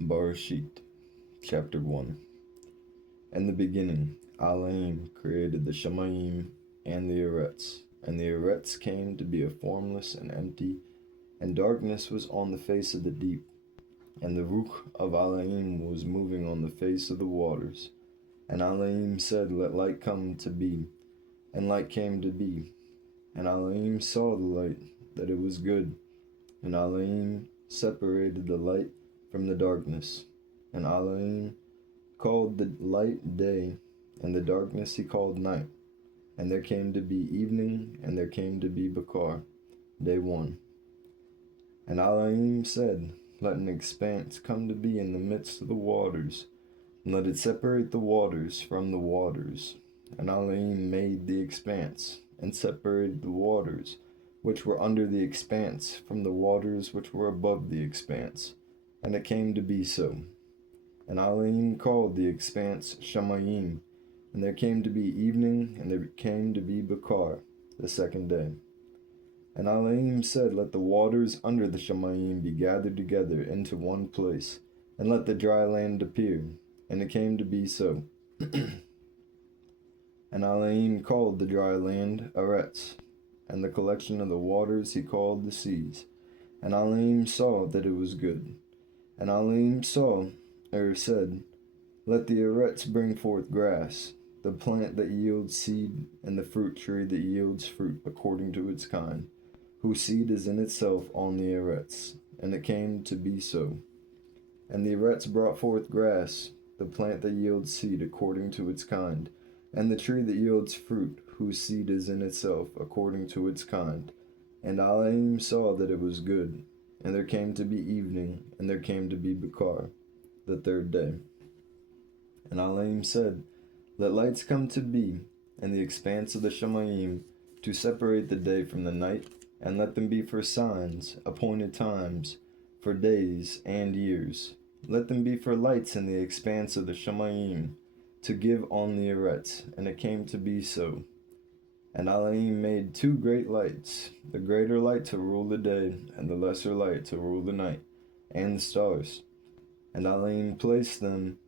Barashyt, Chapter 1. In the beginning, Elohim created the Shamayim and the Eretz, and the Eretz came to be a formless and empty, and darkness was on the face of the deep, and the Ruach of Elohim was moving on the face of the waters. And Elohim said, "Let light come to be," and light came to be. And Elohim saw the light, that it was good, and Elohim separated the light from the darkness. And Elohim called the light day, and the darkness he called night. And there came to be evening, and there came to be Bakar, day 1. And Elohim said, "Let an expanse come to be in the midst of the waters, and let it separate the waters from the waters." And Elohim made the expanse, and separated the waters which were under the expanse from the waters which were above the expanse. And it came to be so. And Elohim called the expanse Shamayim, and there came to be evening, and there came to be Bakar, the second day. And Elohim said, "Let the waters under the Shamayim be gathered together into one place, and let the dry land appear." And it came to be so. And Elohim called the dry land Eretz, and the collection of the waters he called the seas. And Elohim saw that it was good. And Elohim said, "Let the Eretz bring forth grass, the plant that yields seed, and the fruit tree that yields fruit according to its kind, whose seed is in itself on the Eretz." And it came to be so. And the Eretz brought forth grass, the plant that yields seed according to its kind, and the tree that yields fruit, whose seed is in itself according to its kind. And Elohim saw that it was good. And there came to be evening, and there came to be Bakar, the third day. And Elohim said, "Let lights come to be in the expanse of the Shamayim, to separate the day from the night, and let them be for signs, appointed times, for days and years. Let them be for lights in the expanse of the Shamayim, to give on the Eretz." And it came to be so. And Elohim made 2 great lights, the greater light to rule the day, and the lesser light to rule the night, and the stars. And Elohim placed them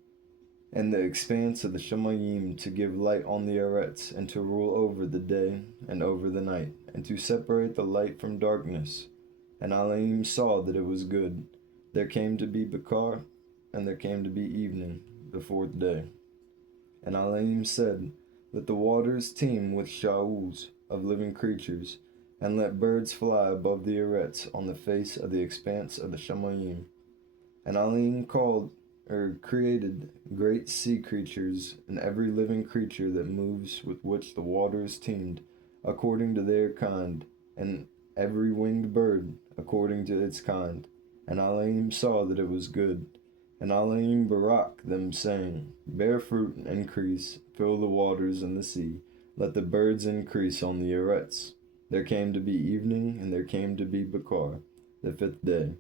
in the expanse of the Shamayim to give light on the Eretz, and to rule over the day and over the night, and to separate the light from darkness. And Elohim saw that it was good. There came to be Bakar, and there came to be evening, the 4th day. And Elohim said, "Let the waters teem with sha'uls of living creatures, and let birds fly above the Eretz on the face of the expanse of the Shamayim." And Elohim created great sea creatures, and every living creature that moves with which the waters teemed, according to their kind, and every winged bird according to its kind. And Elohim saw that it was good. And Elohim barak them, saying, "Bear fruit and increase, fill the waters and the sea, let the birds increase on the Eretz." There came to be evening, and there came to be Bakar, the 5th day.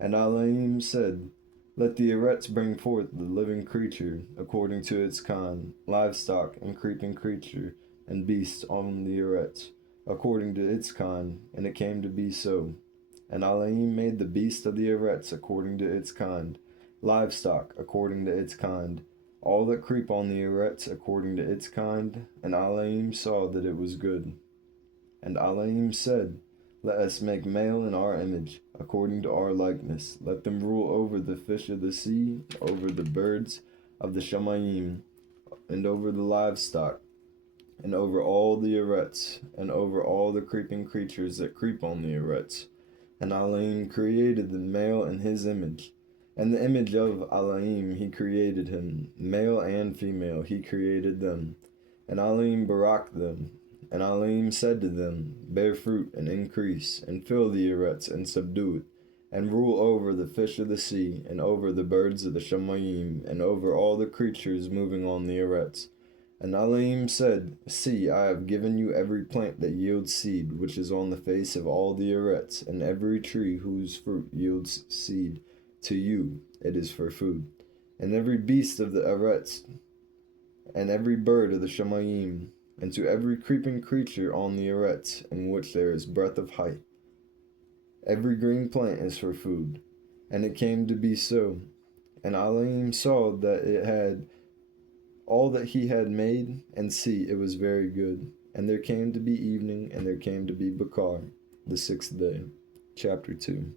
And Elohim said, "Let the Eretz bring forth the living creature according to its kind, livestock and creeping creature, and beasts on the Eretz, according to its kind." And it came to be so. And Elohim made the beast of the Eretz according to its kind, livestock according to its kind, all that creep on the Eretz according to its kind. And Elohim saw that it was good. And Elohim said, "Let us make male in our image, according to our likeness. Let them rule over the fish of the sea, over the birds of the Shamayim, and over the livestock, and over all the Eretz, and over all the creeping creatures that creep on the Eretz." And Elohim created the male in his image. In the image of Elohim he created him, male and female he created them. And Elohim barak them. And Elohim said to them, "Bear fruit and increase, and fill the Eretz and subdue it, and rule over the fish of the sea, and over the birds of the Shamayim, and over all the creatures moving on the Eretz." And Elohim said, "See, I have given you every plant that yields seed, which is on the face of all the Eretz, and every tree whose fruit yields seed. To you it is for food. And every beast of the Eretz, and every bird of the Shamayim, and to every creeping creature on the Eretz, in which there is breadth of height. Every green plant is for food." And it came to be so. And Elohim saw that it had all that he had made, and see, it was very good. And there came to be evening, and there came to be Bakar, the sixth day. Chapter 2.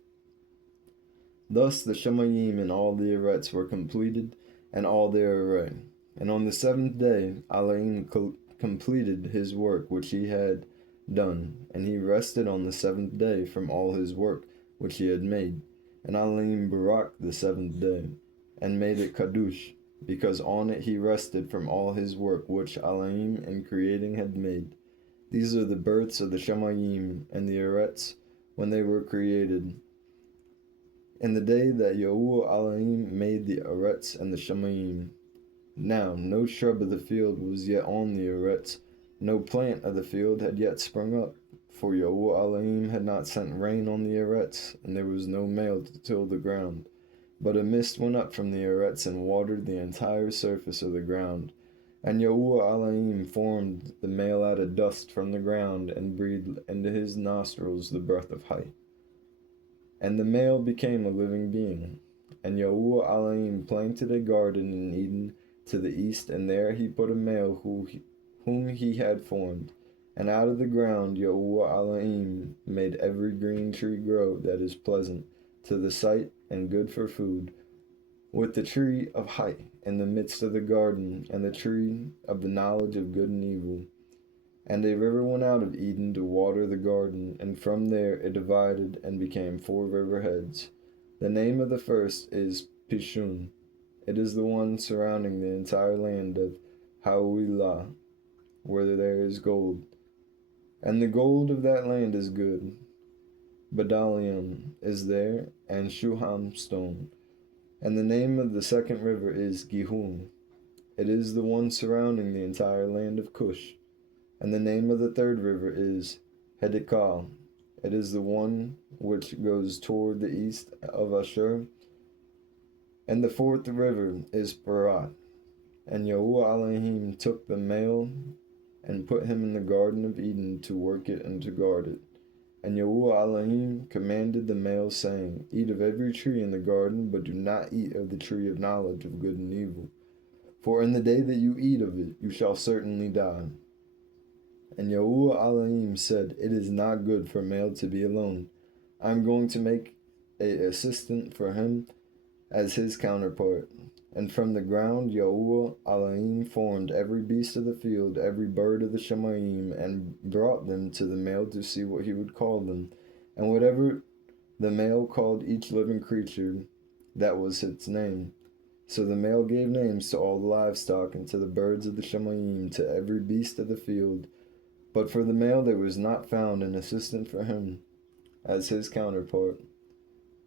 Thus the Shemayim and all the Arets were completed, and all their array. And on the seventh day Elohim completed his work which he had done, and he rested on the seventh day from all his work which he had made. And Elohim barak the seventh day, and made it Kadush, because on it he rested from all his work which Elohim in creating had made. These are the births of the Shemayim and the Arets when they were created. In the day that Yahuwah Elohim made the Arets and the Shemayim. Now no shrub of the field was yet on the Arets, no plant of the field had yet sprung up, for Yahuwah Elohim had not sent rain on the Arets, and there was no male to till the ground. But a mist went up from the Arets and watered the entire surface of the ground. And Yahuwah Elohim formed the male out of dust from the ground, and breathed into his nostrils the breath of height. And the male became a living being. And Yahuwah Elohim planted a garden in Eden to the east, and there he put a male whom he had formed. And out of the ground Yahuwah Elohim made every green tree grow that is pleasant to the sight and good for food, with the tree of height in the midst of the garden, and the tree of the knowledge of good and evil. And a river went out of Eden to water the garden, and from there it divided and became 4 river heads. The name of the first is Pishun. It is the one surrounding the entire land of Hawilah, where there is gold. And the gold of that land is good. Badalium is there, and Shuham stone. And the name of the second river is Gihon. It is the one surrounding the entire land of Cush. And the name of the third river is Hedekal. It is the one which goes toward the east of Ashur. And the fourth river is Parat. And Yahuwah Elohim took the male and put him in the garden of Eden to work it and to guard it. And Yahuwah Elohim commanded the male, saying, Eat of every tree in the garden, but do not eat of the tree of knowledge of good and evil. For in the day that you eat of it, you shall certainly die. And Yahuwah Elohim said, It is not good for male to be alone. I am going to make an assistant for him as his counterpart. And from the ground Yahuwah Elohim formed every beast of the field, every bird of the Shemayim, and brought them to the male to see what he would call them. And whatever the male called each living creature, that was its name. So the male gave names to all the livestock, and to the birds of the Shemayim, to every beast of the field. But for the male there was not found an assistant for him as his counterpart.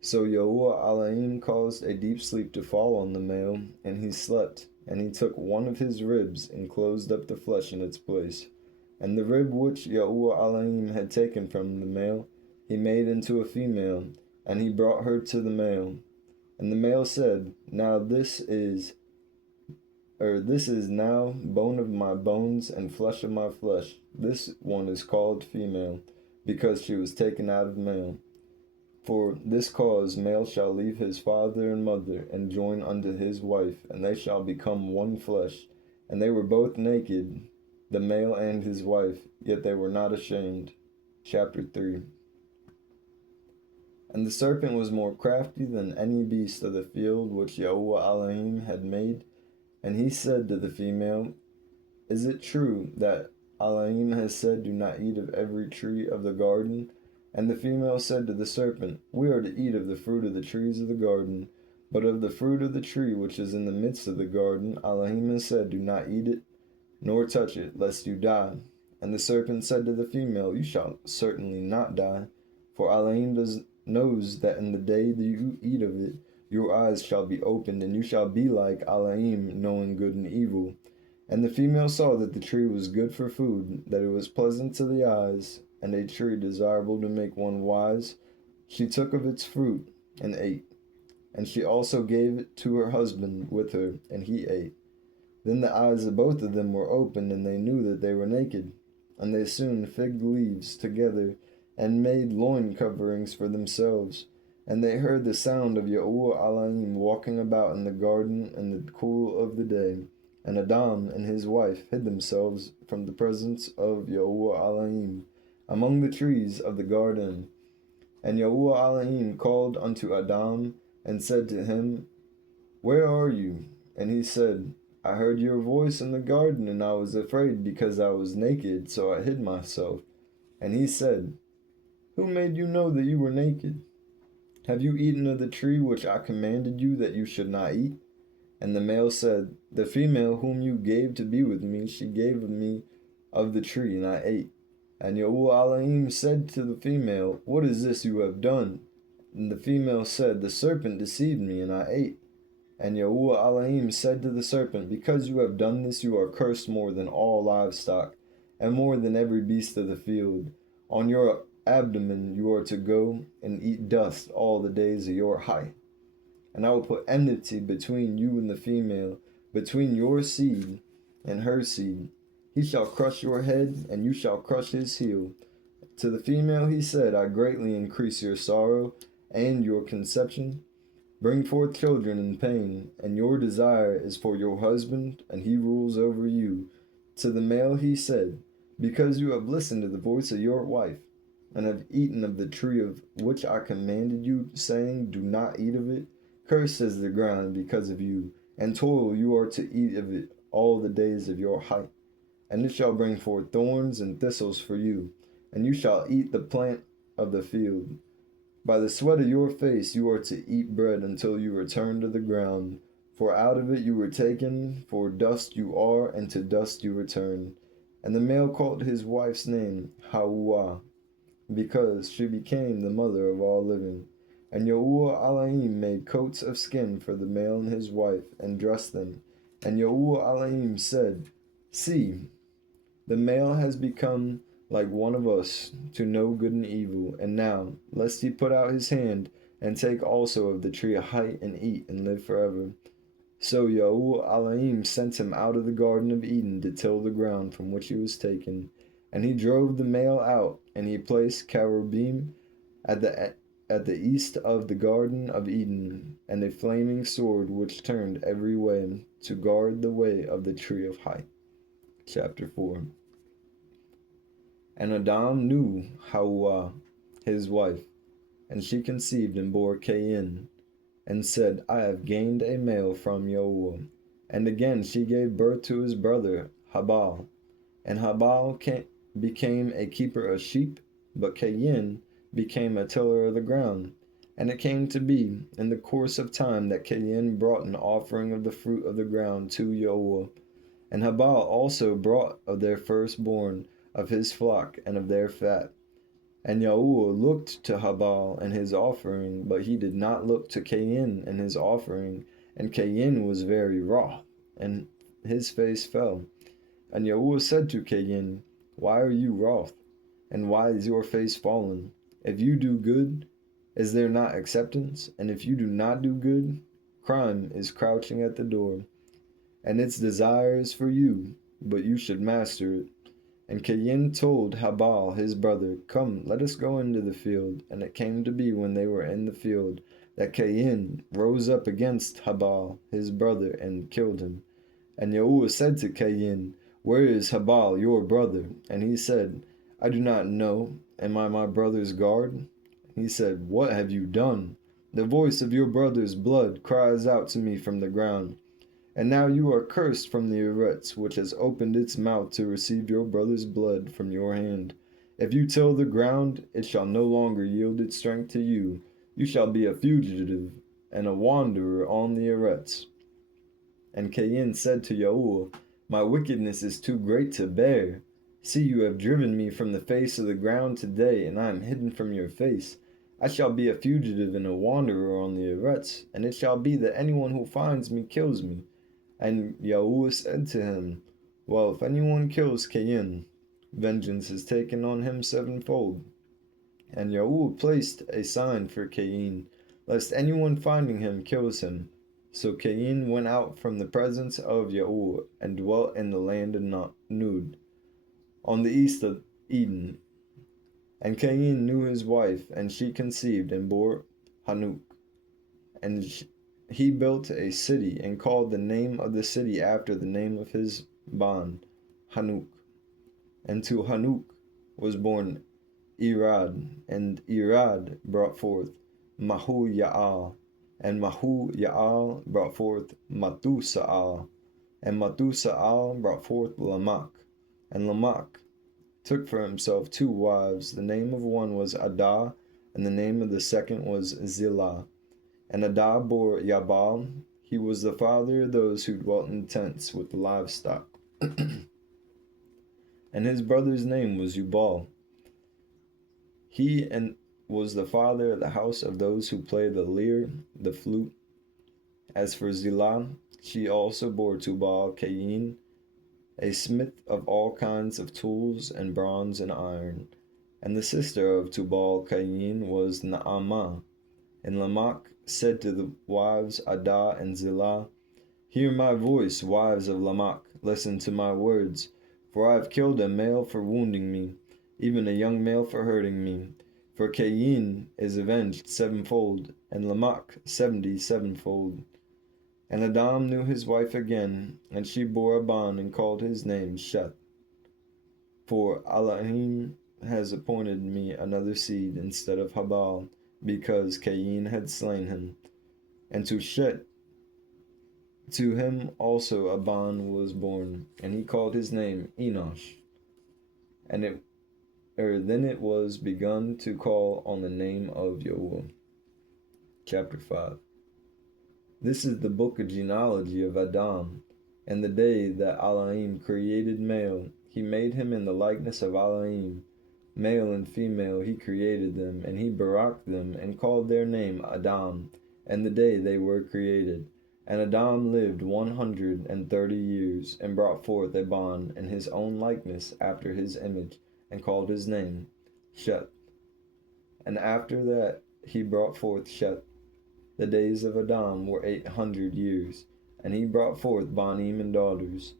So Yahuwah Elohim caused a deep sleep to fall on the male, and he slept. And he took one of his ribs, and closed up the flesh in its place. And the rib which Yahuwah Elohim had taken from the male, he made into a female, and he brought her to the male. And the male said, This is now bone of my bones and flesh of my flesh. This one is called female, because she was taken out of male. For this cause male shall leave his father and mother, and join unto his wife, and they shall become one flesh. And they were both naked, the male and his wife, yet they were not ashamed. Chapter 3. And the serpent was more crafty than any beast of the field which Yahuwah Elohim had made. And he said to the female, Is it true that Elohim has said, Do not eat of every tree of the garden? And the female said to the serpent, We are to eat of the fruit of the trees of the garden, but of the fruit of the tree which is in the midst of the garden, Elohim has said, Do not eat it, nor touch it, lest you die. And the serpent said to the female, You shall certainly not die, for Elohim knows that in the day that you eat of it, your eyes shall be opened, and you shall be like Elohim, knowing good and evil. And the female saw that the tree was good for food, that it was pleasant to the eyes, and a tree desirable to make one wise. She took of its fruit and ate. And she also gave it to her husband with her, and he ate. Then the eyes of both of them were opened, and they knew that they were naked. And they sewn fig leaves together, and made loin coverings for themselves. And they heard the sound of Yahuwah Elohim walking about in the garden in the cool of the day. And Adam and his wife hid themselves from the presence of Yahuwah Elohim among the trees of the garden. And Yahuwah Elohim called unto Adam and said to him, Where are you? And he said, I heard your voice in the garden, and I was afraid because I was naked, so I hid myself. And he said, Who made you know that you were naked? Have you eaten of the tree which I commanded you that you should not eat? And the male said, The female whom you gave to be with me, she gave me of the tree, and I ate. And Yahuwah Elohim said to the female, What is this you have done? And the female said, The serpent deceived me, and I ate. And Yahuwah Elohim said to the serpent, Because you have done this, you are cursed more than all livestock, and more than every beast of the field. On your abdomen you are to go and eat dust all the days of your height. And I will put enmity between you and the female, between your seed and her seed. He shall crush your head, and you shall crush his heel. To the female he said, I greatly increase your sorrow and your conception. Bring forth children in pain, and your desire is for your husband, and he rules over you. To the male he said, Because you have listened to the voice of your wife, and have eaten of the tree of which I commanded you, saying, Do not eat of it, cursed is the ground because of you, and toil you are to eat of it all the days of your height. And it shall bring forth thorns and thistles for you, and you shall eat the plant of the field. By the sweat of your face you are to eat bread until you return to the ground. For out of it you were taken, for dust you are, and to dust you return. And the male called his wife's name Hawwa, because she became the mother of all living. And Yahuwah Elohim made coats of skin for the male and his wife, and dressed them. And Yahuwah Elohim said, See, the male has become like one of us, to know good and evil. And now, lest he put out his hand, and take also of the tree of height, and eat, and live forever. So Yahuwah Elohim sent him out of the Garden of Eden to till the ground from which he was taken. And he drove the male out, and he placed cherubim at the east of the Garden of Eden, and a flaming sword which turned every way, to guard the way of the tree of height. Chapter 4. And Adam knew Hawwa, his wife, and she conceived and bore Cain, and said, I have gained a male from Yahuwah. And again she gave birth to his brother Habal. And Habal became a keeper of sheep, but Cain became a tiller of the ground. And it came to be, in the course of time, that Cain brought an offering of the fruit of the ground to Yahuwah. And Habal also brought of their firstborn, of his flock, and of their fat. And Yahuwah looked to Habal and his offering, but he did not look to Cain and his offering. And Cain was very wroth, and his face fell. And Yahuwah said to Cain, Why are you wroth? And why is your face fallen? If you do good, is there not acceptance? And if you do not do good, crime is crouching at the door. And its desire is for you, but you should master it. And Cain told Habal his brother, Come, let us go into the field. And it came to be, when they were in the field, that Cain rose up against Habal his brother, and killed him. And Yahuwah said to Cain, Where is Habal your brother? And he said, I do not know. Am I my brother's guard? He said, What have you done? The voice of your brother's blood cries out to me from the ground. And now you are cursed from the Eretz, which has opened its mouth to receive your brother's blood from your hand. If you till the ground, it shall no longer yield its strength to you. You shall be a fugitive and a wanderer on the Eretz. And Cain said to Yahuwah, My wickedness is too great to bear. See, you have driven me from the face of the ground today, and I am hidden from your face. I shall be a fugitive and a wanderer on the Eretz, and it shall be that anyone who finds me kills me. And Yahuwah said to him, Well, if anyone kills Cain, vengeance is taken on him sevenfold. And Yahuwah placed a sign for Cain, lest anyone finding him kills him. So Cain went out from the presence of Yahuwah, and dwelt in the land of Nod, on the east of Eden. And Cain knew his wife, and she conceived and bore Hanuk. And he built a city and called the name of the city after the name of his bond, Hanuk. And to Hanuk was born Irad, and Irad brought forth Mahu Ya'al, and Mahu Ya'al brought forth Matusa'al, and Matusa'al brought forth Lamach, and Lamach took for himself two wives. The name of one was Adah, and the name of the second was Zillah. And Adah bore Yabal. He was the father of those who dwelt in tents with livestock. And his brother's name was Ubal. He was the father of the house of those who play the lyre, the flute. As for Zillah, she also bore Tubal Cain, a smith of all kinds of tools and bronze and iron. And the sister of Tubal Cain was Naamah. And Lamach said to the wives Adah and Zillah, Hear my voice, wives of Lamach, listen to my words, for I have killed a male for wounding me, even a young male for hurting me. For Cain is avenged sevenfold, and Lamach 77-fold. And Adam knew his wife again, and she bore a bond and called his name Shet. For Elohim has appointed me another seed instead of Habal, because Cain had slain him. And to Shet, to him also a bond was born, and he called his name Enosh. And then it was begun to call on the name of Yahuwah. Chapter 5. This is the book of genealogy of Adam. And the day that Elohim created male, he made him in the likeness of Elohim. Male and female he created them, and he baraked them, and called their name Adam, and the day they were created. And Adam lived 130 years, and brought forth a bond in his own likeness after his image, and called his name Shet. And after that he brought forth Shet. The days of Adam were 800 years, and he brought forth Banim and daughters.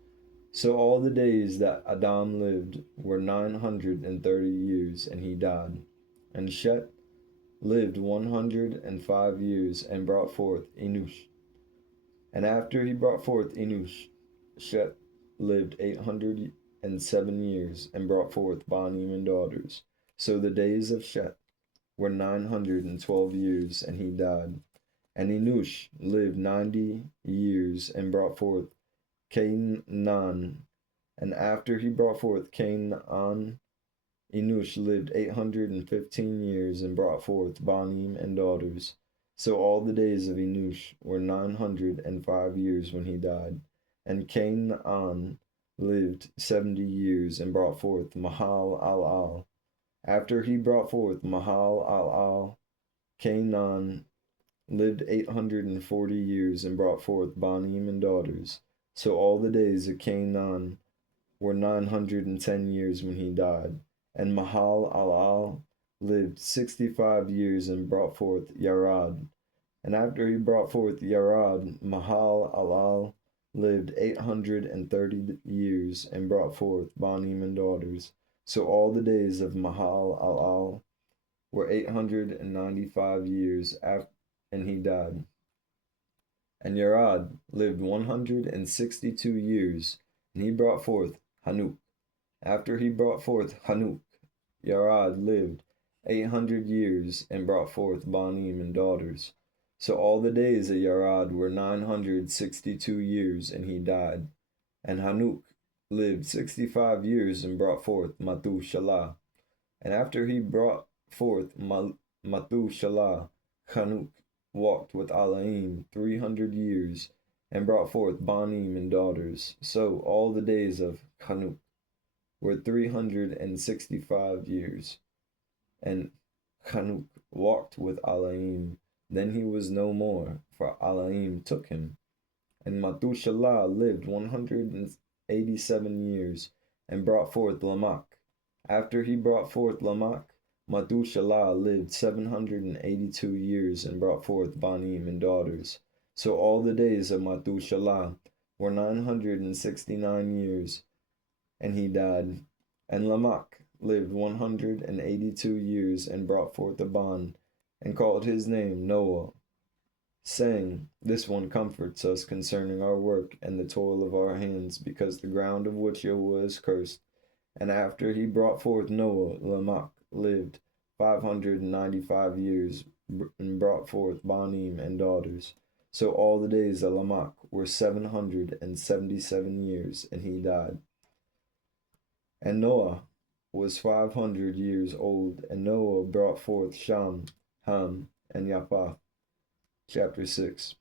So all the days that Adam lived were 930 years, and he died. And Shet lived 105 years, and brought forth Enosh. And after he brought forth Enosh, Shet lived 807 years, and brought forth Banim and daughters. So the days of Shet were 912 years, and he died. And Enosh lived 90 years, and brought forth Cainan. And after he brought forth Cainan, Enosh lived 815 years, and brought forth Banim and daughters. So all the days of Enosh were 905 years when he died. And Cainan lived 70 years, and brought forth Mahal-al-al. After he brought forth Mahal-al-al, Cainan lived 840 years, and brought forth Banim and daughters. So all the days of Cainan were 910 years when he died. And Mahal-al-al lived 65 years, and brought forth Yarad. And after he brought forth Yarad, Mahal-al-al lived 830 years, and brought forth Banim and daughters. So all the days of Mahal-al-al were 895 years, and he died. And Yarad lived 162 years, and he brought forth Hanuk. After he brought forth Hanuk, Yarad lived 800 years, and brought forth Banim and daughters. So all the days of Yarad were 962 years, and he died. And Hanuk lived 65 years, and brought forth Matushalah. And after he brought forth Matushalah, Hanuk walked with Elohim 300 years, and brought forth Banim and daughters. So all the days of Hanuk were 365 years. And Hanuk walked with Elohim. Then he was no more, for Elohim took him. And Matushalah lived 187 years, and brought forth Lamach. After he brought forth Lamach, Matushalah lived 782 years, and brought forth Banim and daughters. So all the days of Matushalah were 969 years, and he died. And Lamach lived 182 years, and brought forth a bond, and called his name Noah, saying, This one comforts us concerning our work and the toil of our hands, because the ground of which Yahuwah is cursed. And after he brought forth Noah, Lamech lived 595 years, and brought forth Banim and daughters. So all the days of Lamech were 777 years, and he died. And Noah was 500 years old, and Noah brought forth Shem, Ham, and Japheth. Chapter 6.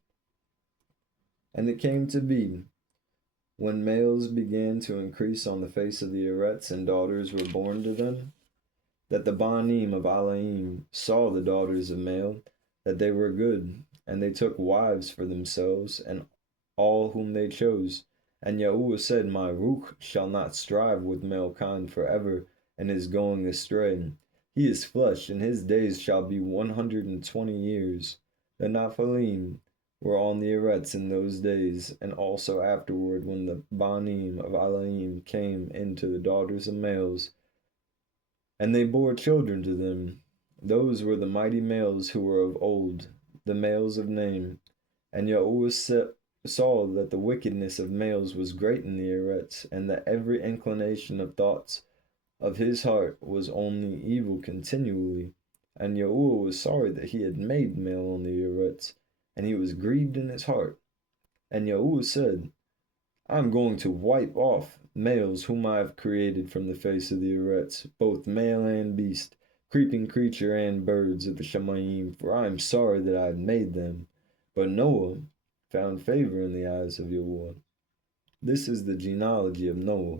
And it came to be, when males began to increase on the face of the earth, and daughters were born to them, that the Banim of Elohim saw the daughters of male, that they were good, and they took wives for themselves, and all whom they chose. And Yahuwah said, My Ruach shall not strive with male kind forever, and is going astray. He is flesh, and his days shall be 120 years. The Nephilim were on the Eretz in those days, and also afterward, when the Banim of Elohim came into the daughters of males, and they bore children to them. Those were the mighty males who were of old, the males of name. And Yahuwah saw that the wickedness of males was great in the Eretz, and that every inclination of thoughts of his heart was only evil continually. And Yahuwah was sorry that he had made male on the Eretz, and he was grieved in his heart. And Yahuwah said, I am going to wipe off males whom I have created from the face of the Eretz, both male and beast, creeping creature and birds of the Shamayim, for I am sorry that I have made them. But Noah found favor in the eyes of Yahuwah. This is the genealogy of Noah.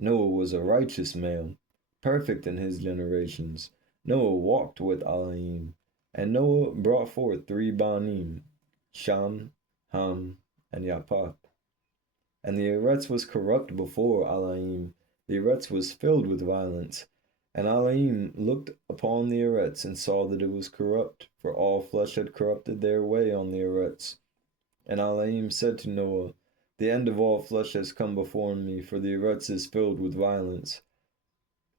Noah was a righteous male, perfect in his generations. Noah walked with Elohim, and Noah brought forth 3 Banim, Shem, Ham, and Japheth. And the Eretz was corrupt before Elohim. The Eretz was filled with violence. And Elohim looked upon the Eretz and saw that it was corrupt, for all flesh had corrupted their way on the Eretz. And Elohim said to Noah, The end of all flesh has come before me, for the Eretz is filled with violence.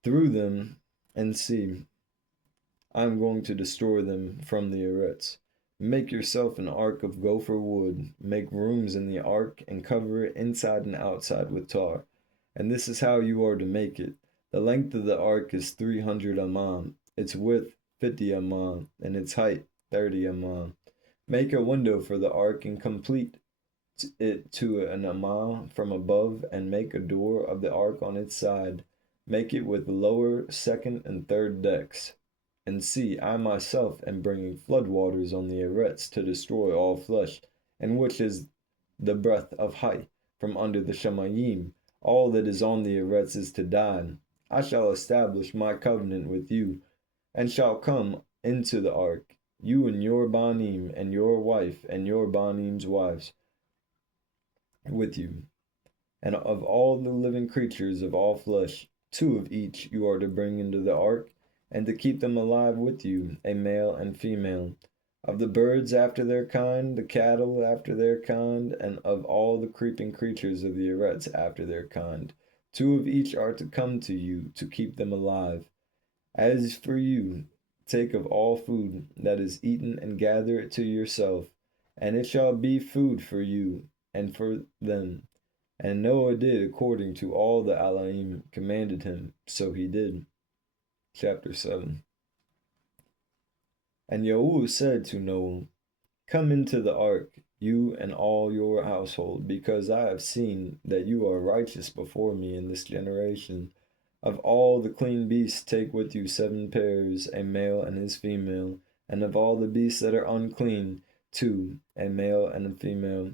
Through them, and see, I am going to destroy them from the Eretz. Make yourself an ark of gopher wood, make rooms in the ark, and cover it inside and outside with tar. And this is how you are to make it. The length of the ark is 300 amam, its width 50 amam, and its height 30 amam. Make a window for the ark and complete it to an amam from above, and make a door of the ark on its side. Make it with lower, second, and third decks. And see, I myself am bringing flood waters on the Eretz to destroy all flesh, and which is the breath of height from under the Shamayim. All that is on the Eretz is to die. I shall establish my covenant with you, and shall come into the ark, you and your Banim, and your wife, and your Banim's wives with you. And of all the living creatures of all flesh, 2 of each you are to bring into the ark, and to keep them alive with you, a male and female. Of the birds after their kind, the cattle after their kind, and of all the creeping creatures of the Eretz after their kind, 2 of each are to come to you, to keep them alive. As for you, take of all food that is eaten, and gather it to yourself, and it shall be food for you and for them. And Noah did according to all that Elohim commanded him, so he did. Chapter 7. And Yahuwah said to Noah, Come into the ark, you and all your household, because I have seen that you are righteous before me in this generation. Of all the clean beasts take with you 7 pairs, a male and his female, and of all the beasts that are unclean, 2, a male and a female.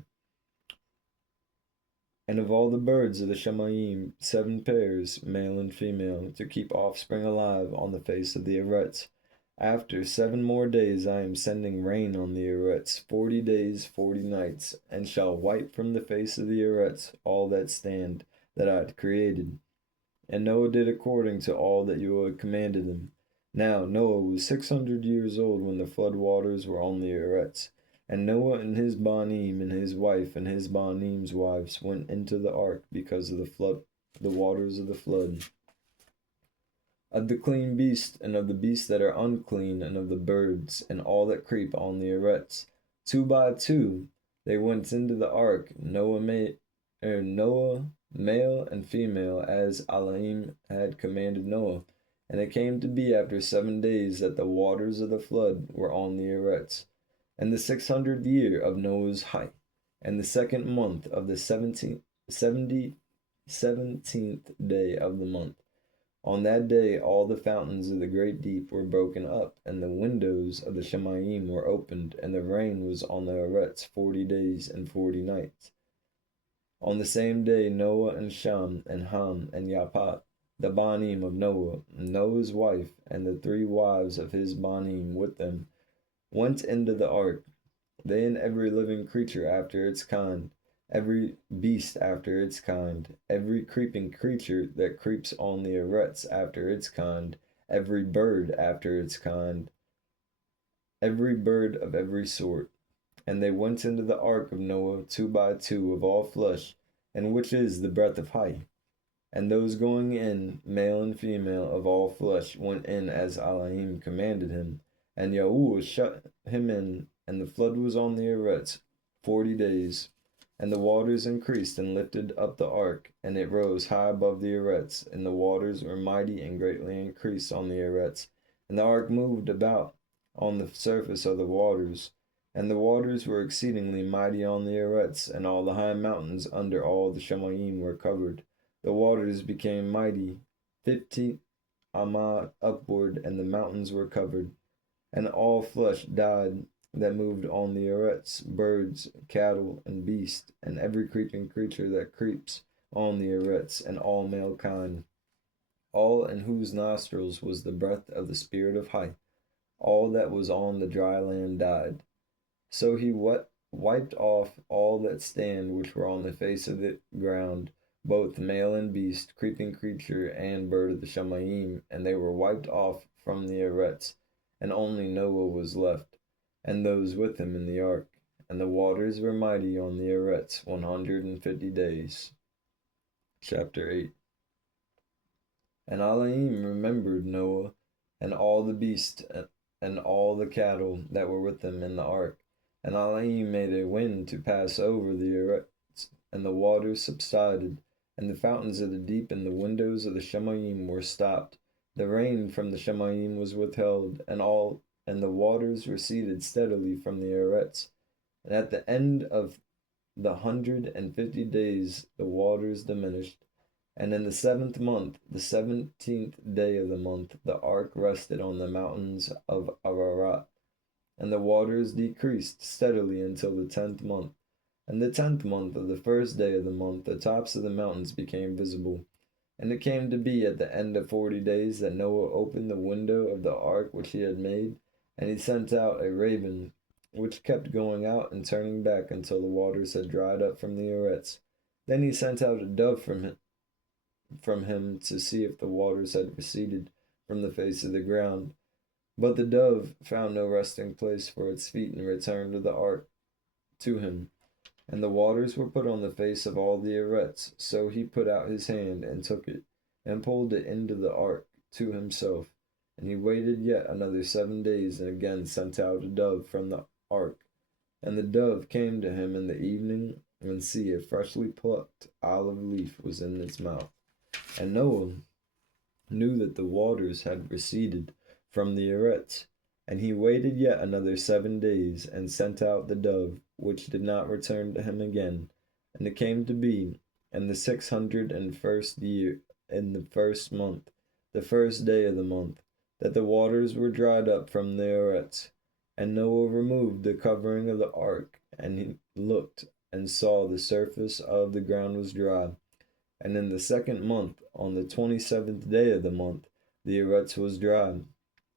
And of all the birds of the Shamayim, 7 pairs, male and female, to keep offspring alive on the face of the Eretz. After 7 more days I am sending rain on the Eretz, 40 days, 40 nights, and shall wipe from the face of the Eretz all that stand that I had created. And Noah did according to all that Yahuwah commanded him. Now Noah was 600 years old when the flood waters were on the Eretz. And Noah and his Banim and his wife and his Banim's wives went into the ark because of the waters of the flood. of the clean beast, and of the beasts that are unclean, and of the birds, and all that creep on the earths. Two by two they went into the ark, Noah, male and female, as Elohim had commanded Noah. And it came to be after 7 days that the waters of the flood were on the earths. And the 600th year of Noah's height, and the second month of the 17th day of the month. On that day all the fountains of the great deep were broken up, and the windows of the Shemayim were opened, and the rain was on the earths 40 days and 40 nights. On the same day Noah and Shem and Ham and Japheth, the Banim of Noah, Noah's wife, and the 3 wives of his Banim with them, went into the ark, they and every living creature after its kind, every beast after its kind, every creeping creature that creeps on the earths after its kind, every bird after its kind, every bird of every sort. And they went into the ark of Noah 2 by 2 of all flesh, and which is the breadth of height. And those going in, male and female of all flesh, went in as Elohim commanded him. And Yahuwah shut him in, and the flood was on the earths 40 days. And the waters increased and lifted up the ark, and it rose high above the earths, and the waters were mighty and greatly increased on the earths. And the ark moved about on the surface of the waters. And the waters were exceedingly mighty on the earths, and all the high mountains under all the Shemayim were covered. The waters became mighty, 50 amah upward, and the mountains were covered. And all flesh died that moved on the earths, birds, cattle, and beasts, and every creeping creature that creeps on the earths, and all male kind, all in whose nostrils was the breath of the spirit of height. All that was on the dry land died. So he wiped off all that stand which were on the face of the ground, both male and beast, creeping creature, and bird of the Shemayim, and they were wiped off from the earths, and only Noah was left, and those with him in the ark. And the waters were mighty on the earths 150 days. Chapter 8. And Elohim remembered Noah, and all the beasts, and all the cattle that were with him in the ark. And Elohim made a wind to pass over the earths, and the waters subsided, and the fountains of the deep and the windows of the Shemayim were stopped. The rain from the Shemayim was withheld, and the waters receded steadily from the earths. And at the end of the 150 days the waters diminished. And in the 7th month, the 17th day of the month, the ark rested on the mountains of Ararat. And the waters decreased steadily until the 10th month. And the 10th month of the first day of the month, the tops of the mountains became visible. And it came to be at the end of 40 days that Noah opened the window of the ark which he had made, and he sent out a raven, which kept going out and turning back until the waters had dried up from the earths. Then he sent out a dove from him to see if the waters had receded from the face of the ground. But the dove found no resting place for its feet, and returned to the ark to him. And the waters were put on the face of all the earths. So he put out his hand and took it, and pulled it into the ark to himself. And he waited yet another 7 days, and again sent out a dove from the ark. And the dove came to him in the evening, and see, a freshly plucked olive leaf was in its mouth. And Noah knew that the waters had receded from the earths. And he waited yet another 7 days, and sent out the dove, which did not return to him again. And it came to be in the 601st year, in the 1st month, the 1st day of the month, that the waters were dried up from the earths. And Noah removed the covering of the ark, and he looked, and saw the surface of the ground was dry. And in the 2nd month, on the 27th day of the month, the earths was dry.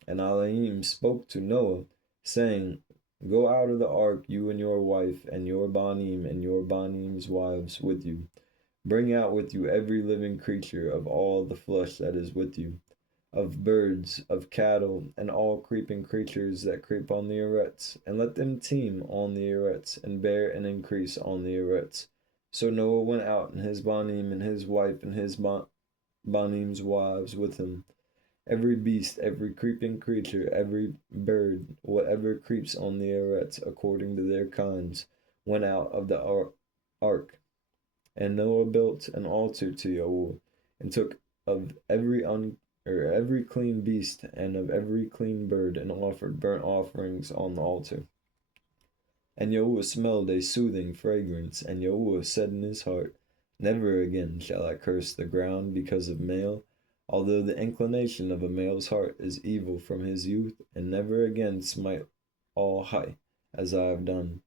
And Elohim spoke to Noah, saying, Go out of the ark, you and your wife, and your Banim, and your Banim's wives with you. Bring out with you every living creature of all the flesh that is with you, of birds, of cattle, and all creeping creatures that creep on the earths, and let them teem on the earths, and bear and increase on the earths. So Noah went out, and his Banim, and his wife, and his Banim's wives with him. every beast, every creeping creature, every bird, whatever creeps on the earth according to their kinds, went out of the ark. And Noah built an altar to Yahweh, and took of every clean beast and of every clean bird, and offered burnt offerings on the altar. And Yahweh smelled a soothing fragrance, and Yahweh said in his heart, Never again shall I curse the ground because of male, although the inclination of a male's heart is evil from his youth, and never again smite all high, as I have done.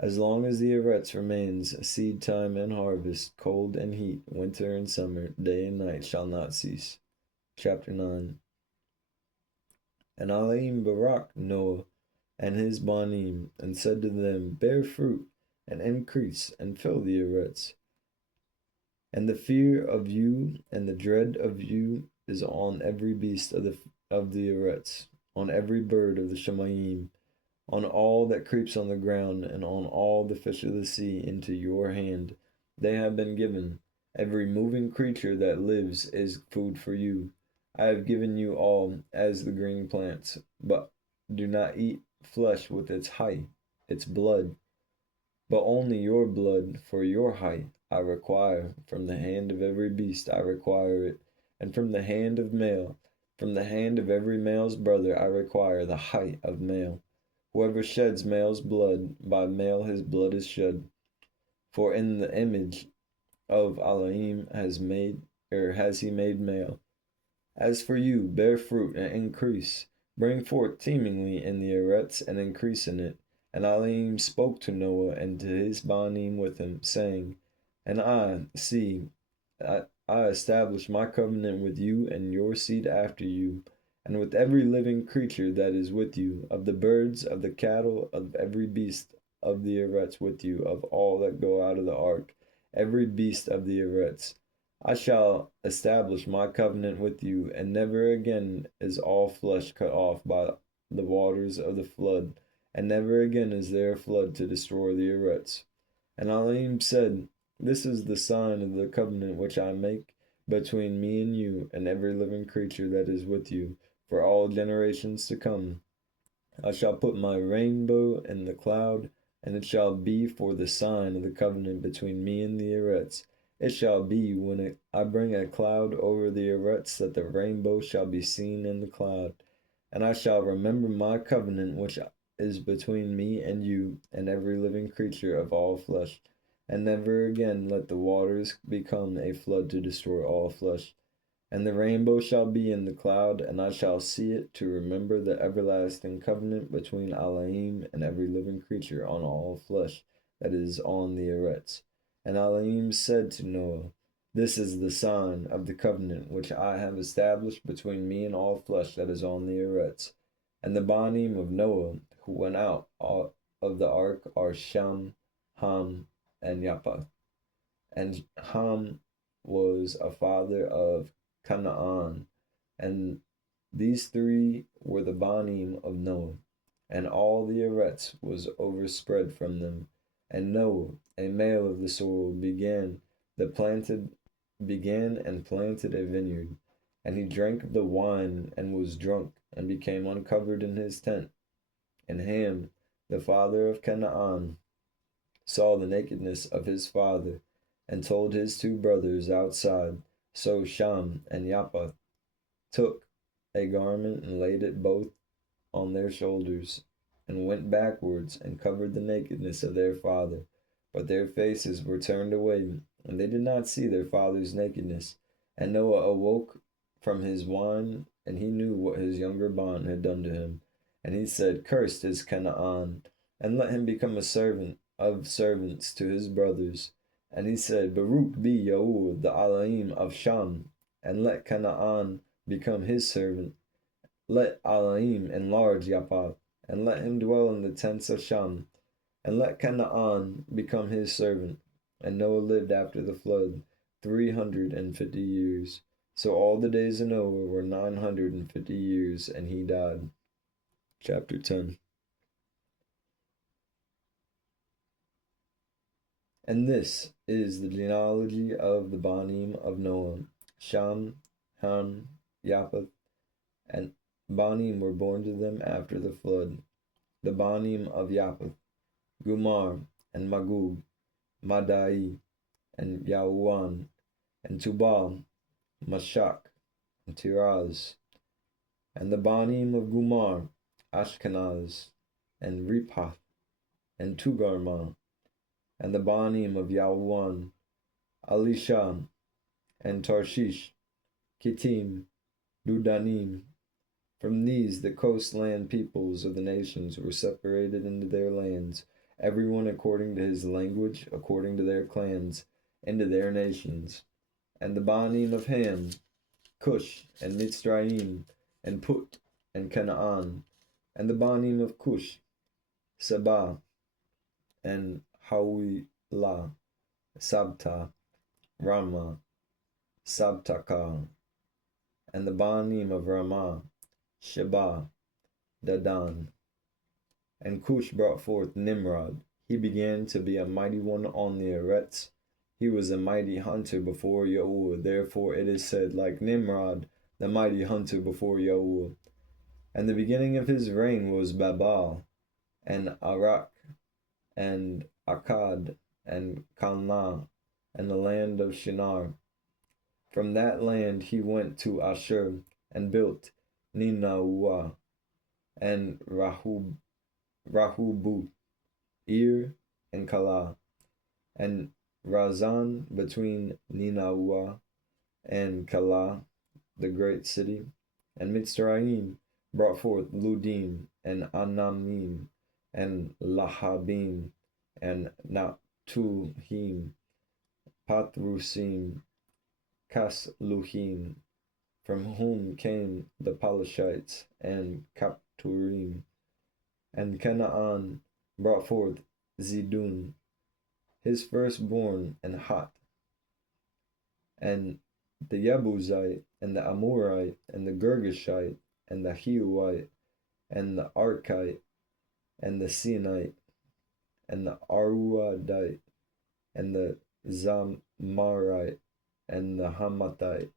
As long as the eretz remains, seed time and harvest, cold and heat, winter and summer, day and night shall not cease. Chapter 9. And Elohim barak Noah and his banim, and said to them, Bear fruit, and increase, and fill the eretz. And the fear of you and the dread of you is on every beast of the eretz, on every bird of the Shemayim, on all that creeps on the ground, and on all the fish of the sea into your hand. They have been given. Every moving creature that lives is food for you. I have given you all as the green plants, but do not eat flesh with its height, its blood, but only your blood for your height I require. From the hand of every beast I require it, and from the hand of male, from the hand of every male's brother I require the height of male. Whoever sheds male's blood, by male his blood is shed. For in the image of Elohim has he made male. As for you, bear fruit and increase. Bring forth teemingly in the eretz and increase in it. And Elohim spoke to Noah and to his banim with him, saying, And I establish my covenant with you and your seed after you, and with every living creature that is with you, of the birds, of the cattle, of every beast of the eretz with you, of all that go out of the ark, every beast of the eretz. I shall establish my covenant with you, and never again is all flesh cut off by the waters of the flood, and never again is there a flood to destroy the eretz. And Elohim said, This is the sign of the covenant which I make between me and you and every living creature that is with you, for all generations to come. I shall put my rainbow in the cloud, and it shall be for the sign of the covenant between me and the eretz. It shall be when I bring a cloud over the eretz that the rainbow shall be seen in the cloud. And I shall remember my covenant which is between me and you and every living creature of all flesh, and never again let the waters become a flood to destroy all flesh. And the rainbow shall be in the cloud, and I shall see it to remember the everlasting covenant between Elohim and every living creature on all flesh that is on the eretz. And Elohim said to Noah, This is the sign of the covenant which I have established between me and all flesh that is on the eretz. And the banim of Noah who went out of the ark are Shem, Ham, and Japheth. And Ham was a father of Canaan, and these three were the banim of Noah, and all the eretz was overspread from them. And Noah, a male of the soil, began and planted a vineyard, and he drank of the wine and was drunk, and became uncovered in his tent. And Ham, the father of Canaan, saw the nakedness of his father, and told his two brothers outside. So Shem and Japheth took a garment and laid it both on their shoulders, and went backwards and covered the nakedness of their father. But their faces were turned away, and they did not see their father's nakedness. And Noah awoke from his wine, and he knew what his younger bond had done to him. And he said, Cursed is Canaan, and let him become a servant of servants to his brothers. And he said, Baruch be Yahuwah, the Elohim of Shem, and let Canaan become his servant. Let Elohim enlarge Japheth, and let him dwell in the tents of Shem, and let Canaan become his servant. And Noah lived after the flood 350 years. So all the days of Noah were 950 years, and he died. Chapter 10. And this is the genealogy of the banim of Noah: Shem, Ham, Japheth, and Banim were born to them after the flood. The Banim of Japheth, Gumar, and Magug, Madai, and Yahuan, and Tubal, Mashak, and Tiraz. And the Banim of Gumar, Ashkenaz, and Riphath, and Tugarma. And the Banim of Yahuan, Elisha, and Tarshish, Kittim, Dudanim. From these the coastland peoples of the nations were separated into their lands, everyone according to his language, according to their clans, into their nations. And the Banim of Ham, Cush, and Mitzrayim, and Put, and Canaan. And the Banim of Cush, Saba, and Hawilah, Sabta, Ramah, Sabtakah. And the Banim of Ramah, Sheba, Dadan. And Cush brought forth Nimrod. He began to be a mighty one on the Eretz. He was a mighty hunter before Yahuwah. Therefore it is said, like Nimrod, the mighty hunter before Yahuwah. And the beginning of his reign was Babal, and Arak, and Akkad, and Calneh, and the land of Shinar. From that land he went to Ashur, and built Ninauah, and Rahubu, Ir, and Kala, and Razan between Ninauah and Kala, the great city. And Mitzrayim brought forth Ludim, and Anamim, and Lahabim, and Natuhim, Pathrusim, Kasluhim, from whom came the Palashites, and Kapturim. And Canaan brought forth Zidun, his firstborn, and Hat, and the Jebusite, and the Amorite, and the Girgashite, and the Hewite, and the Arkite, and the Sinite, and the Aruadite, and the Zamarite, and the Hamathite.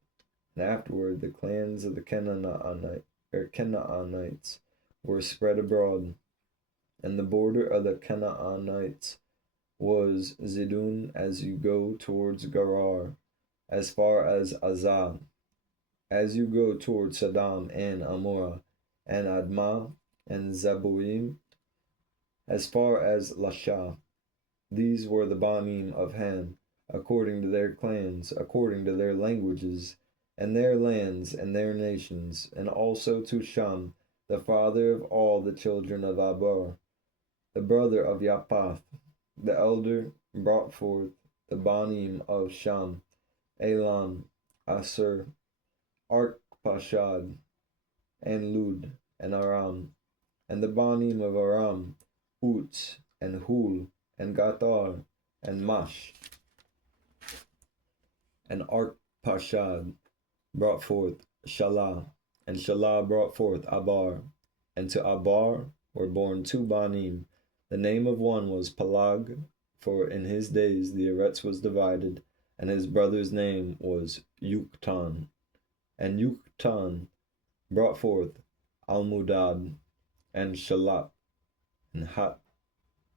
And afterward the clans of the Canaanites were spread abroad. And the border of the Canaanites was Zidun as you go towards Gerar, as far as Azah, as you go towards Saddam and Amorah, and Admah, and Zeboim, as far as Lasha. These were the Banim of Ham, according to their clans, according to their languages, and their lands, and their nations, and also to Sham, the father of all the children of Abor, the brother of Japheth. The elder brought forth the Banim of Sham, Elam, Asur, Arpachshad, and Lud, and Aram. And the Banim of Aram, Uts, and Hul, and Gathar, and Mash. And Arpachshad brought forth Shalah, and Shalah brought forth Abar. And to Abar were born two Banim. The name of one was Pelag, for in his days the Eretz was divided, and his brother's name was Yuqtan. And Yuqtan brought forth Almudad, and Shalat, and Hat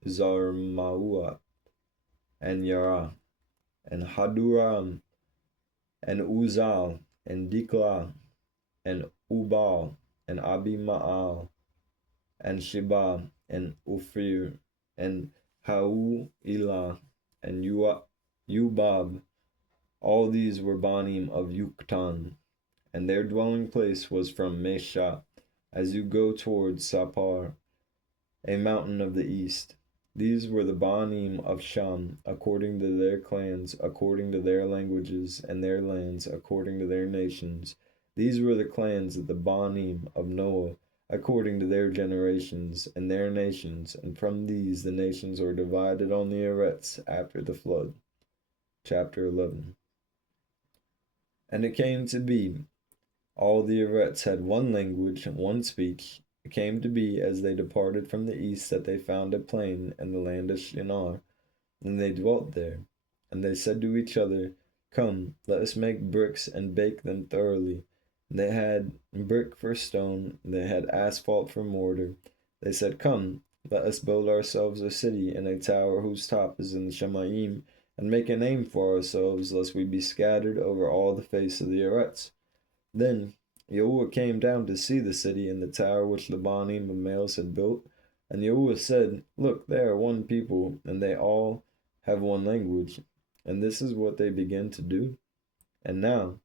Zarmauat, and Yara, and Haduram, and Uzal, and Dikla, and Ubal, and Abimaal, and Sheba, and Ophir, and Hau'ilah, and Ubab. All these were Banim of Yuqtan, and their dwelling place was from Mesha, as you go towards Sapar, a mountain of the east. These were the Banim of Sham, according to their clans, according to their languages, and their lands, according to their nations. These were the clans of the Banim of Noah, according to their generations, and their nations, and from these the nations were divided on the Eretz after the flood. Chapter 11. And it came to be, all the Eretz had one language, one speech. It came to be, as they departed from the east, that they found a plain in the land of Shinar, and they dwelt there. And they said to each other, Come, let us make bricks and bake them thoroughly. They had brick for stone, they had asphalt for mortar. They said, "Come, let us build ourselves a city and a tower whose top is in the Shemaim, and make a name for ourselves, lest we be scattered over all the face of the earth." Then Yahuwah came down to see the city and the tower which the Banim of males had built. And Yahuwah said, "Look, they are one people, and they all have one language. And this is what they begin to do. And now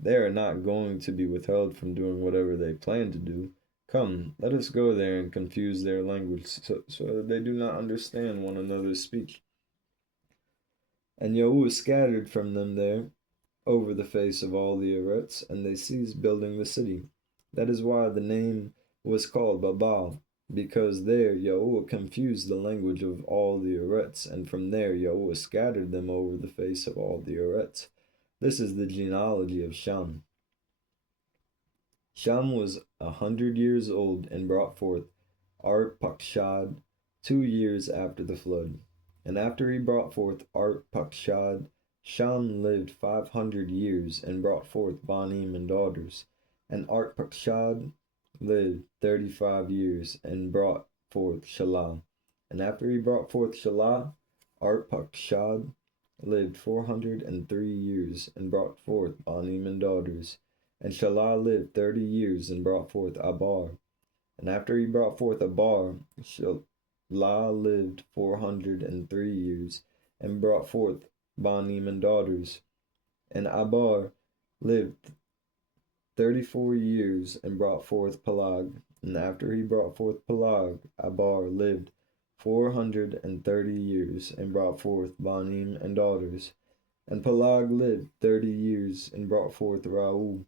they are not going to be withheld from doing whatever they plan to do. Come, let us go there and confuse their language, so that they do not understand one another's speech." And Yahuwah scattered from them there over the face of all the Eretz, and they ceased building the city. That is why the name was called Babal, because there Yahuwah confused the language of all the Eretz, and from there Yahuwah scattered them over the face of all the Eretz. This is the genealogy of Shem. Shem was 100 years old and brought forth Arpachshad 2 years after the flood. And after he brought forth Arpachshad, Shem lived 500 years and brought forth Banim and daughters. And Arpachshad lived 35 years and brought forth Shelah. And after he brought forth Shelah, Arpachshad lived 403 years and brought forth Banim and daughters. And Shelah lived 30 years and brought forth Abar. And after he brought forth Abar, Shelah lived 403 years and brought forth Banim and daughters. And Abar lived 34 years and brought forth Pelag. And after he brought forth Pelag, Abar lived 430 years and brought forth Banim and daughters. And Pelag lived 30 years and brought forth Ra'u.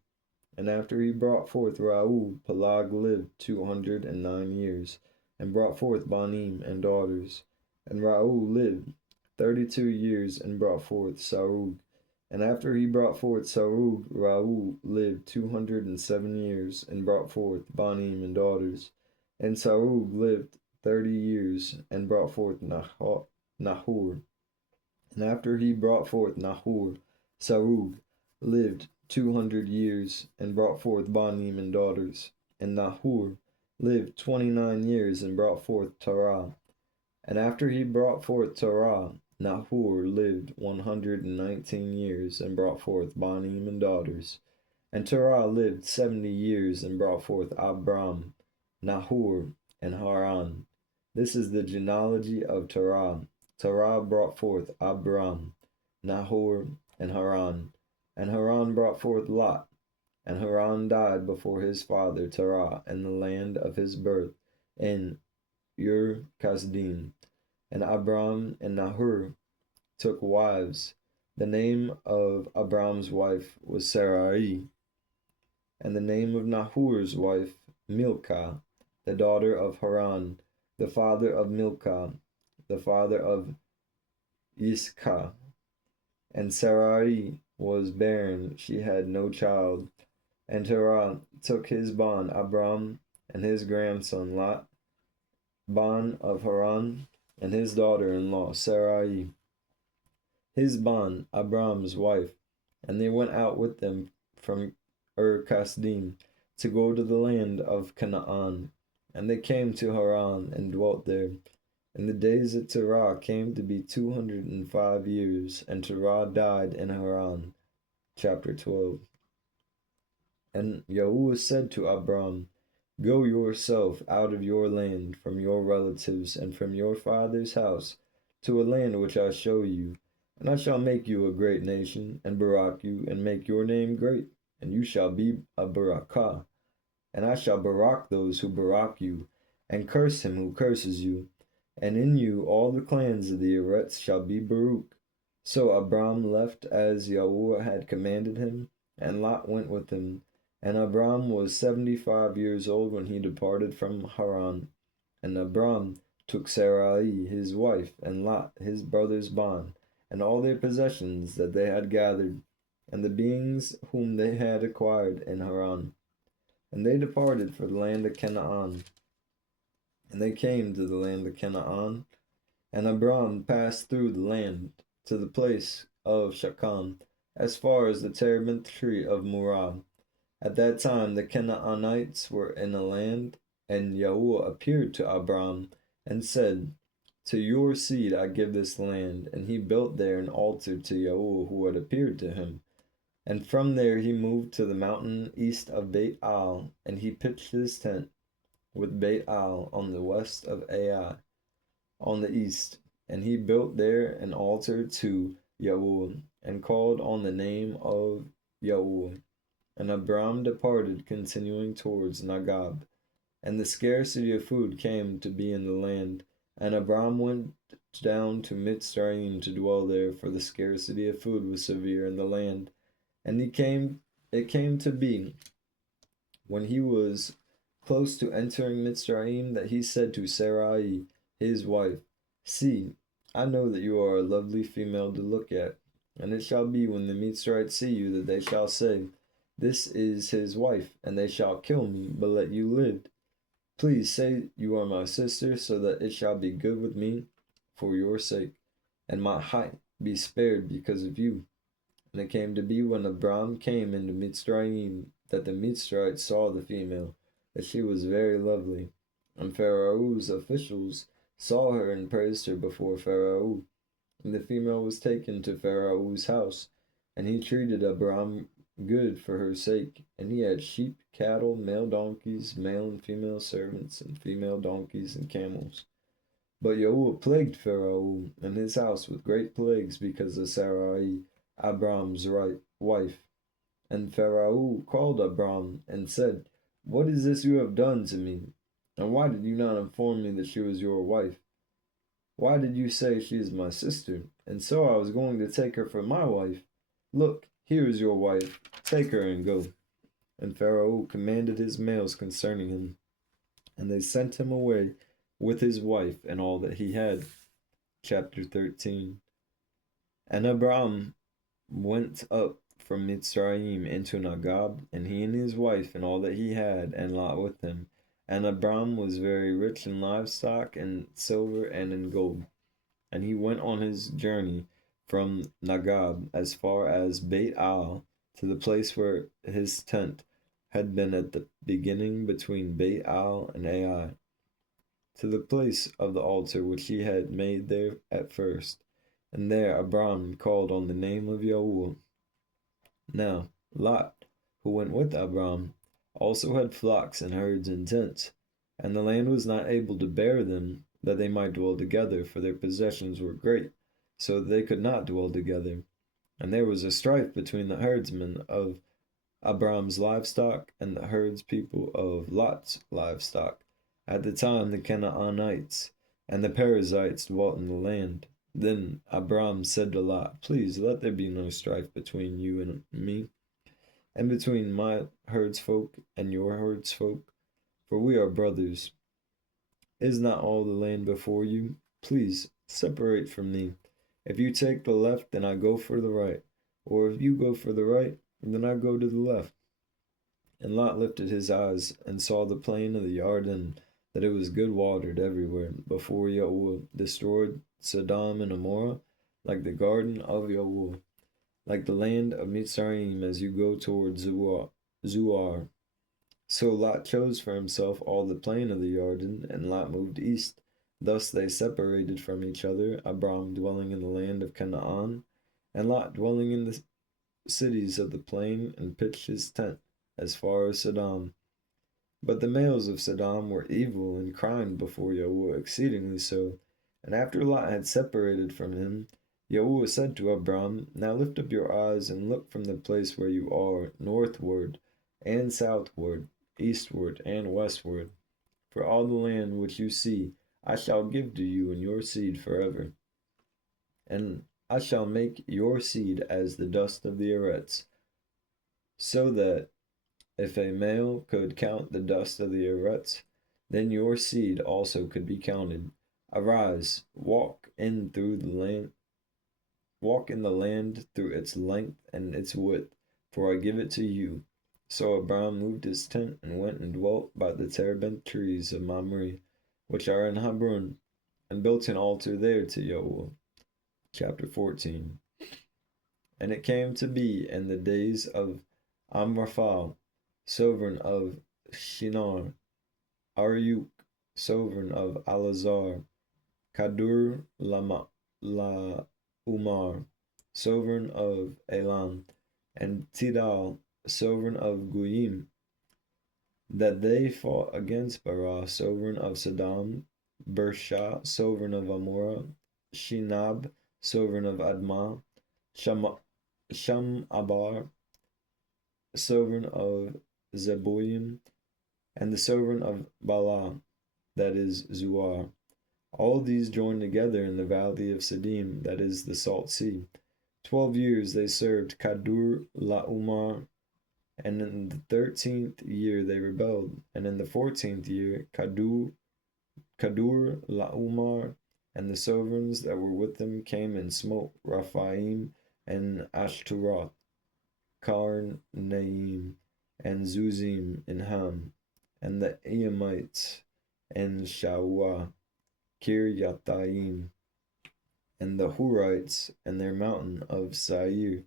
And after he brought forth Ra'u, Pelag lived 209 years and brought forth Banim and daughters. And Ra'u lived 32 years and brought forth Sarug. And after he brought forth Sarug, Ra'u lived 207 years and brought forth Banim and daughters. And Sarug lived 30 years and brought forth Nahor. And after he brought forth Nahor, Sarug lived 200 years and brought forth Banim and daughters. And Nahor lived 29 years and brought forth Terah. And after he brought forth Terah, Nahor lived 119 years and brought forth Banim and daughters. And Terah lived 70 years and brought forth Abram, Nahor, and Haran. This is the genealogy of Terah. Terah brought forth Abram, Nahor, and Haran. And Haran brought forth Lot. And Haran died before his father Terah in the land of his birth, in Ur Kasdim. And Abram and Nahor took wives. The name of Abram's wife was Sarai, and the name of Nahor's wife Milcah, the daughter of Haran, the father of Milcah, the father of Iscah. And Sarai was barren, she had no child. And Terah took his bond Abram and his grandson Lot, bond of Haran, and his daughter-in-law Sarai, his bond Abram's wife, and they went out with them from Kasdim to go to the land of Canaan. And they came to Haran and dwelt there. And the days of Terah came to be 205 years, and Terah died in Haran. Chapter 12. And Yahuwah said to Abram, "Go yourself out of your land, from your relatives, and from your father's house, to a land which I show you. And I shall make you a great nation, and barak you, and make your name great, and you shall be a barakah. And I shall barak those who barak you, and curse him who curses you. And in you all the clans of the Eretz shall be Baruch." So Abram left as Yahuwah had commanded him, and Lot went with him. And Abram was 75 years old when he departed from Haran. And Abram took Sarai his wife, and Lot his brother's bond, and all their possessions that they had gathered, and the beings whom they had acquired in Haran. And they departed for the land of Canaan. And they came to the land of Canaan. And Abram passed through the land to the place of Shechem, as far as the terebinth tree of Morah. At that time the Canaanites were in the land, and Yahuwah appeared to Abram and said, to your seed I give this land. And he built there an altar to Yahuwah who had appeared to him. And from there he moved to the mountain east of Beit Al, and he pitched his tent with Beit Al on the west of Ai, on the east. And he built there an altar to Yahuwah, and called on the name of Yahuwah. And Abram departed, continuing towards Nagab. And the scarcity of food came to be in the land. And Abram went down to Mitzrayim to dwell there, for the scarcity of food was severe in the land. And it came to be, when he was close to entering Mitzrayim, that he said to Sarai, his wife, see, I know that you are a lovely female to look at. And it shall be, when the Mitzrites see you, that they shall say, this is his wife, and they shall kill me, but let you live. Please say you are my sister, so that it shall be good with me for your sake, and my height be spared because of you. And it came to be, when Abram came into Mitzrayim, that the Mitzrites saw the female, that she was very lovely. And Pharaoh's officials saw her and praised her before Pharaoh. And the female was taken to Pharaoh's house, and he treated Abram good for her sake. And he had sheep, cattle, male donkeys, male and female servants, and female donkeys and camels. But Yahuwah plagued Pharaoh and his house with great plagues because of Sarai, Abram's wife. And Pharaoh called Abram and said, what is this you have done to me? And why did you not inform me that she was your wife? Why did you say she is my sister? And so I was going to take her for my wife. Look, here is your wife. Take her and go. And Pharaoh commanded his males concerning him, and they sent him away with his wife and all that he had. Chapter 13. And Abram went up from Mitzrayim into Nagab, and he and his wife and all that he had, and Lot with him. And Abram was very rich in livestock, and silver, and in gold. And he went on his journey from Nagab as far as Beit Al, to the place where his tent had been at the beginning between Beit Al and Ai, to the place of the altar which he had made there at first. And there Abram called on the name of Yahuwah. Now Lot, who went with Abram, also had flocks and herds and tents, and the land was not able to bear them, that they might dwell together, for their possessions were great, so that they could not dwell together. And there was a strife between the herdsmen of Abram's livestock and the herdspeople of Lot's livestock. At the time the Canaanites and the Perizzites dwelt in the land. Then Abram said to Lot, please let there be no strife between you and me, and between my herdsfolk and your herdsfolk, for we are brothers. Is not all the land before you? Please separate from me. If you take the left, then I go for the right, or if you go for the right, then I go to the left. And Lot lifted his eyes and saw the plain of the Jordan, that it was good watered everywhere, before Yahuwah destroyed Sodom and Amorah, like the garden of Yahuwah, like the land of Mitzrayim as you go toward Zoar. So Lot chose for himself all the plain of the Jordan, and Lot moved east. Thus they separated from each other, Abram dwelling in the land of Canaan, and Lot dwelling in the cities of the plain, and pitched his tent as far as Sodom. But the males of Sodom were evil and crimed before Yahuwah exceedingly so. And after Lot had separated from him, Yahuwah said to Abram, now lift up your eyes and look from the place where you are, northward and southward, eastward and westward. For all the land which you see I shall give to you and your seed forever. And I shall make your seed as the dust of the earths, so that if a male could count the dust of the earths, then your seed also could be counted. Arise, walk in the land through its length and its width, for I give it to you. So Abram moved his tent and went and dwelt by the terebinth trees of Mamre, which are in Hebron, and built an altar there to Yahuwah. Chapter 14. And it came to be in the days of Amraphel, sovereign of Shinar, Aryuk, sovereign of Alazar, Kadur La Umar, sovereign of Elam, and Tidal, sovereign of Goyim, that they fought against Barah, sovereign of Saddam, Barashyt, sovereign of Amorah, Shinab, sovereign of Admah, Shamabar, sovereign of Zeboim, and the sovereign of Bala, that is Zuar. All these joined together in the valley of Siddim, that is the Salt Sea. 12 years they served Kadur Laumar, and in the 13th year they rebelled, and in the 14th year Kadur Laumar and the sovereigns that were with them came and smote Raphaim and Ashtaroth, Karnaim and Zuzim in Ham, and the Eamites and Shawah, Kiryathaim, and the Hurites and their mountain of Seir,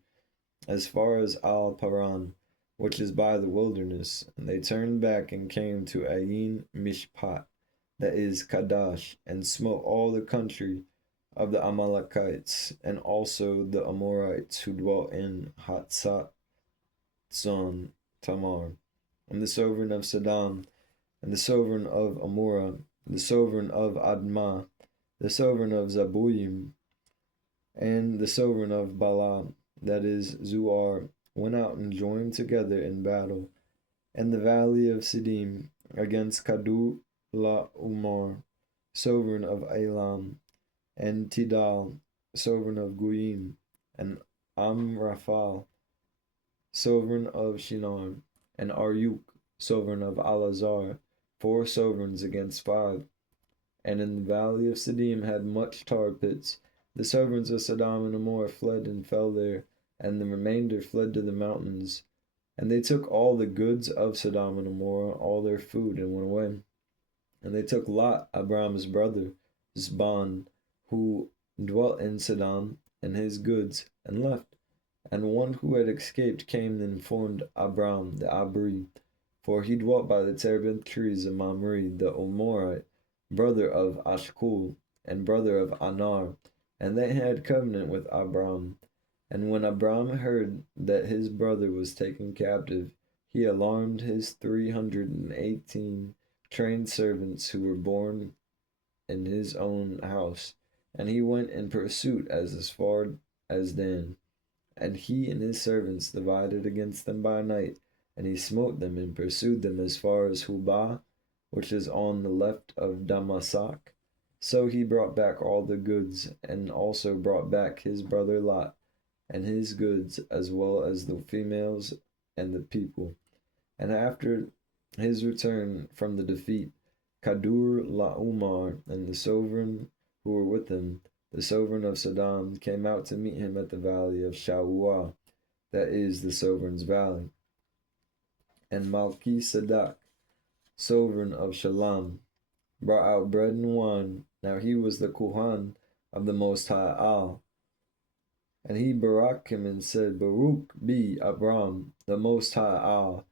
as far as Al Paran, which is by the wilderness. And they turned back and came to Ain Mishpat, that is Kadash, and smote all the country of the Amalekites, and also the Amorites who dwelt in Hatzat Zon Tamar, and the sovereign of Saddam, and the sovereign of Amorah, the sovereign of Admah, the sovereign of Zabuyim, and the sovereign of Bala, that is Zuar, went out and joined together in battle in the valley of Siddim against Kadu La Umar, sovereign of Elam, and Tidal, sovereign of Goyim, and Amraphel, sovereign of Shinar, and Aryuk, sovereign of Alazar, 4 sovereigns against 5. And in the valley of Siddim had much tar pits. The sovereigns of Saddam and Amor fled and fell there, and the remainder fled to the mountains. And they took all the goods of Saddam and Amor, all their food, and went away. And they took Lot, Abram's brother, Zban, who dwelt in Saddam, and his goods, and left. And one who had escaped came and informed Abram the Abri, for he dwelt by the terebinth trees of Mamre the Omorite, brother of Ashkul, and brother of Anar, and they had covenant with Abram. And when Abram heard that his brother was taken captive, he alarmed his 318 trained servants who were born in his own house, and he went in pursuit as far as Dan. And he and his servants divided against them by night, and he smote them and pursued them as far as Hubah, which is on the left of Damasak. So he brought back all the goods, and also brought back his brother Lot, and his goods, as well as the females and the people. And after his return from the defeat, Kadur Laumar and the sovereign who were with him, the sovereign of Saddam, came out to meet him at the valley of Shawah, that is the sovereign's valley. And Malchisedek, sovereign of Shalom, brought out bread and wine. Now he was the Kohan of the Most High Al. And he baraked him and said, Baruch be Abram, the Most High Al,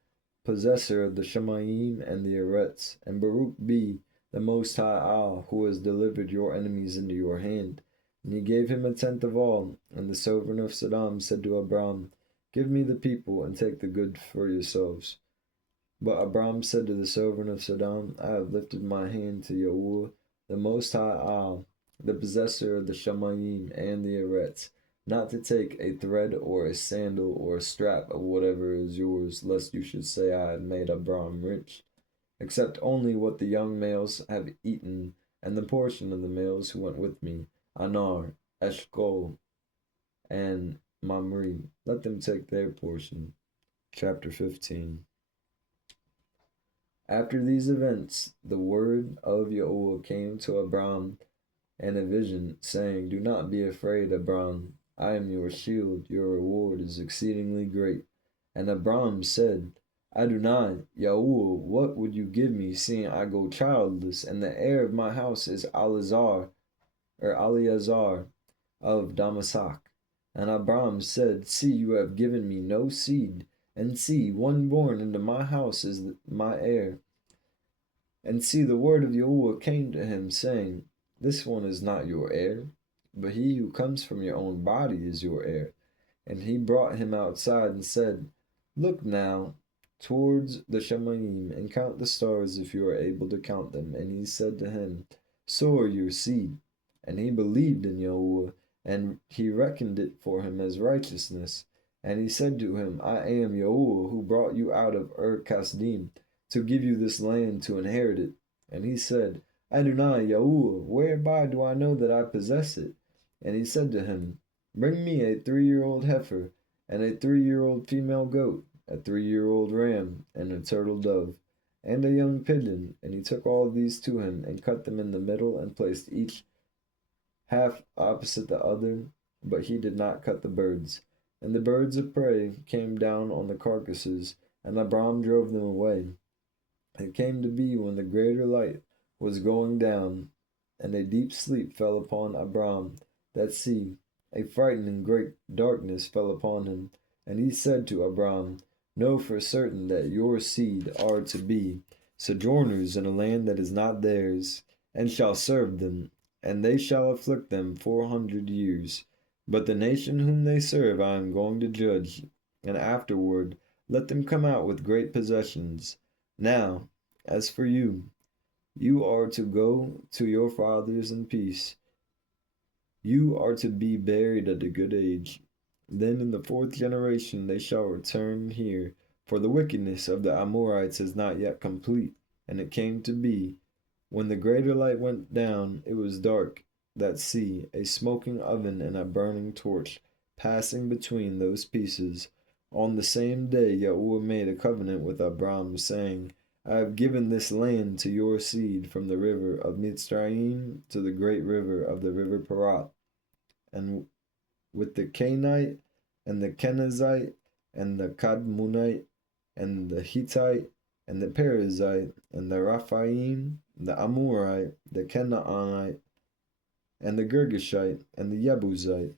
possessor of the Shemayim and the Eretz, and Baruch be the Most High Al, who has delivered your enemies into your hand. And he gave him a tenth of all. And the sovereign of Saddam said to Abram, Give me the people, and take the good for yourselves. But Abram said to the sovereign of Saddam, I have lifted my hand to Yahuwah, the Most High Al, the possessor of the Shemayim and the Eretz, not to take a thread or a sandal or a strap of whatever is yours, lest you should say I have made Abram rich, except only what the young males have eaten, and the portion of the males who went with me, Anar, Eshkol, and Mamre. Let them take their portion. Chapter 15. After these events, the word of Yahuwah came to Abram in a vision, saying, Do not be afraid, Abram. I am your shield. Your reward is exceedingly great. And Abram said, Adonai, Yahuwah, what would you give me, seeing I go childless, and the heir of my house is Eleazar of Damasak? And Abram said, See, you have given me no seed, And see, one born into my house is my heir. And see, the word of Yahuwah came to him, saying, This one is not your heir, but he who comes from your own body is your heir. And he brought him outside and said, Look now towards the Shemaim, and count the stars if you are able to count them. And he said to him, So are your seed. And he believed in Yahuwah, and he reckoned it for him as righteousness. And he said to him, I am Yahuwah, who brought you out of Kasdim, to give you this land to inherit it. And he said, Adonai Yahuwah, whereby do I know that I possess it? And he said to him, Bring me a 3-year-old heifer, and a 3-year-old female goat, a 3-year-old ram, and a turtle dove, and a young pigeon. And he took all these to him, and cut them in the middle, and placed each half opposite the other, but he did not cut the birds. And the birds of prey came down on the carcasses, and Abram drove them away. It came to be when the greater light was going down, and a deep sleep fell upon Abram, that see, a frightening great darkness fell upon him. And he said to Abram, Know for certain that your seed are to be sojourners in a land that is not theirs, and shall serve them, and they shall afflict them 400 years. But the nation whom they serve I am going to judge, and afterward let them come out with great possessions. Now, as for you, you are to go to your fathers in peace. You are to be buried at a good age. Then in the 4th generation they shall return here, for the wickedness of the Amorites is not yet complete. And it came to be, when the greater light went down, it was dark, that see, a smoking oven and a burning torch, passing between those pieces. On the same day Yahuwah made a covenant with Abram, saying, I have given this land to your seed from the river of Mitzrayim to the great river of the river Parat, and with the Canaanite, and the Kenizzite, and the Kadmonite, and the Hittite, and the Perizzite, and the Rephaim, the Amorite, the Canaanite, and the Girgashite, and the Jebusite.